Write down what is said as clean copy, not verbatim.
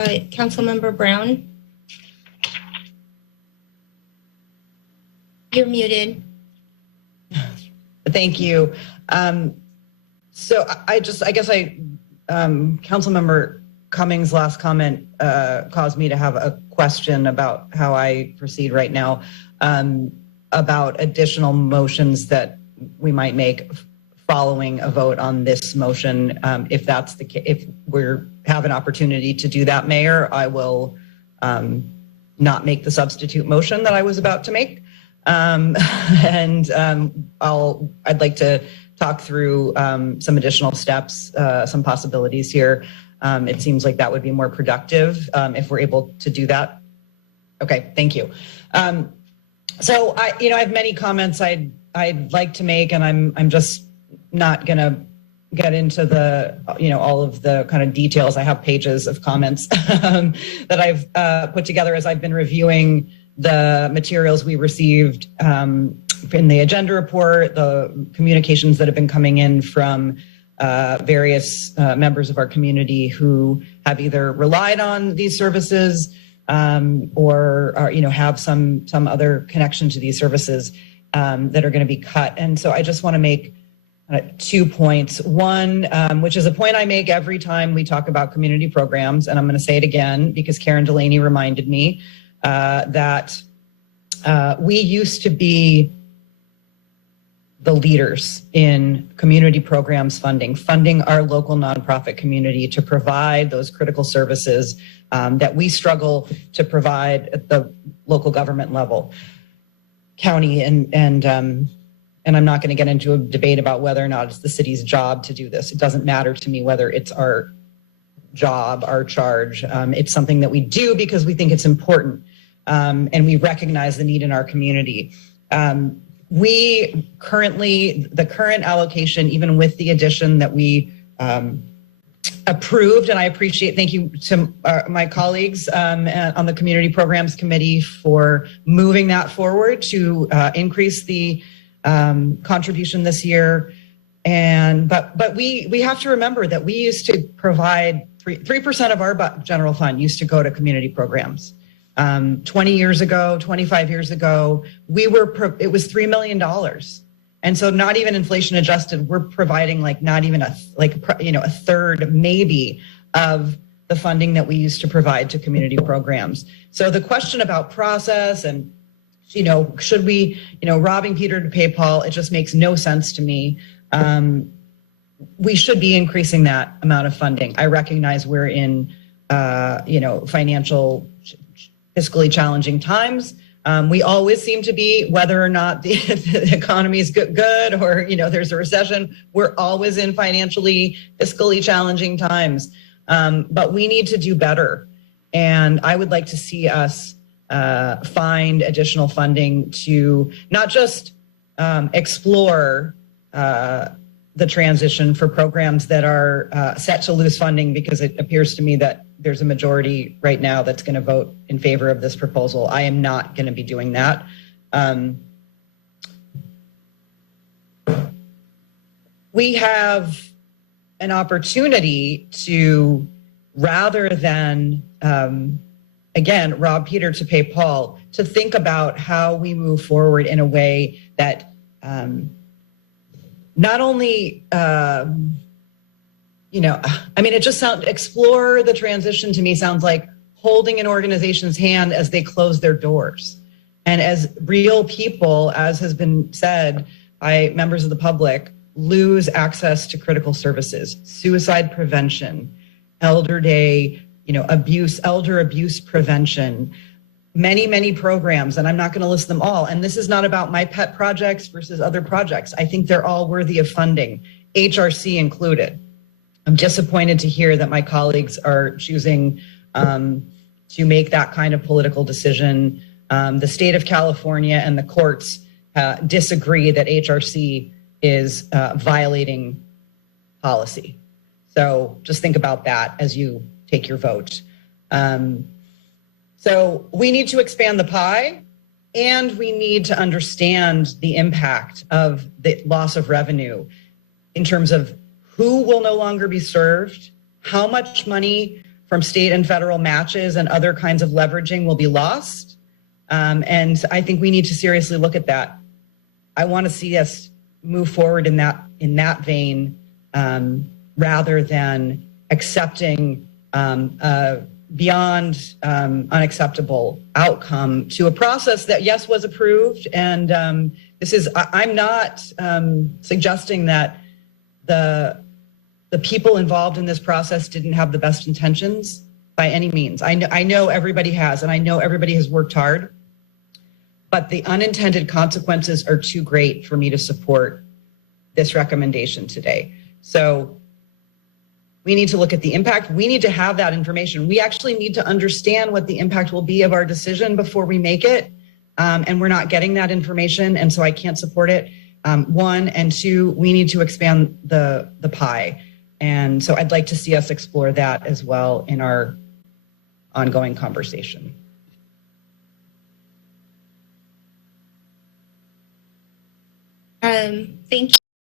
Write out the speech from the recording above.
Councilmember Brown. You're muted. Thank you. So Councilmember Cummings' last comment caused me to have a question about how I proceed right now, about additional motions that we might make following a vote on this motion. If that's the case, if we have an opportunity to do that, Mayor, I will not make the substitute motion that I was about to make. I'd like to talk through some additional steps, some possibilities here. It seems like that would be more productive if we're able to do that. Okay, thank you. So I have many comments I'd like to make, and I'm just not gonna get into the all of the kind of details. I have pages of comments that I've put together as I've been reviewing the materials we received in the agenda report, the communications that have been coming in from various members of our community who have either relied on these services or are, have some other connection to these services that are going to be cut. And so I just want to make 2 points. One, which is a point I make every time we talk about community programs, and I'm going to say it again because Karen Delaney reminded me that we used to be the leaders in community programs funding our local nonprofit community to provide those critical services that we struggle to provide at the local government level, county, and I'm not going to get into a debate about whether or not it's the city's job to do this. It doesn't matter to me whether it's our job, our charge. It's something that we do because we think it's important, and we recognize the need in our community. The current allocation, even with the addition that we approved, and I appreciate, thank you to my colleagues on the Community Programs Committee for moving that forward to increase the contribution this year. But we have to remember that we used to provide 3% of our general fund used to go to community programs. 20 years ago, 25 years ago, it was $3 million. And so not even inflation adjusted, we're providing not even a third maybe of the funding that we used to provide to community programs. So the question about process and, should we, robbing Peter to pay Paul, it just makes no sense to me. We should be increasing that amount of funding. I recognize we're in, fiscally challenging times. We always seem to be, whether or not the economy is good or, there's a recession, we're always in fiscally challenging times. But we need to do better. And I would like to see us find additional funding to not just explore the transition for programs that are set to lose funding, because it appears to me that there's a majority right now that's going to vote in favor of this proposal. I am not going to be doing that. We have an opportunity to, rather than, again, rob Peter to pay Paul, to think about how we move forward in a way that not only, it just explore the transition to me sounds like holding an organization's hand as they close their doors. And as real people, as has been said by members of the public, lose access to critical services, suicide prevention, elder abuse prevention, many programs, and I'm not going to list them all. And this is not about my pet projects versus other projects. I think they're all worthy of funding, HRC included. I'm disappointed to hear that my colleagues are choosing to make that kind of political decision. The state of California and the courts disagree that HRC is violating policy. So just think about that as you take your vote. So we need to expand the pie, and we need to understand the impact of the loss of revenue in terms of who will no longer be served, how much money from state and federal matches and other kinds of leveraging will be lost. And I think we need to seriously look at that. I want to see us move forward in that vein, rather than accepting beyond unacceptable outcome to a process that, yes, was approved. And I'm not suggesting that the people involved in this process didn't have the best intentions by any means. I know everybody has, and I know everybody has worked hard, but the unintended consequences are too great for me to support this recommendation today. So we need to look at the impact. We need to have that information. We actually need to understand what the impact will be of our decision before we make it. And we're not getting that information. And so I can't support it. One, and two, we need to expand the pie. And so I'd like to see us explore that as well in our ongoing conversation. Thank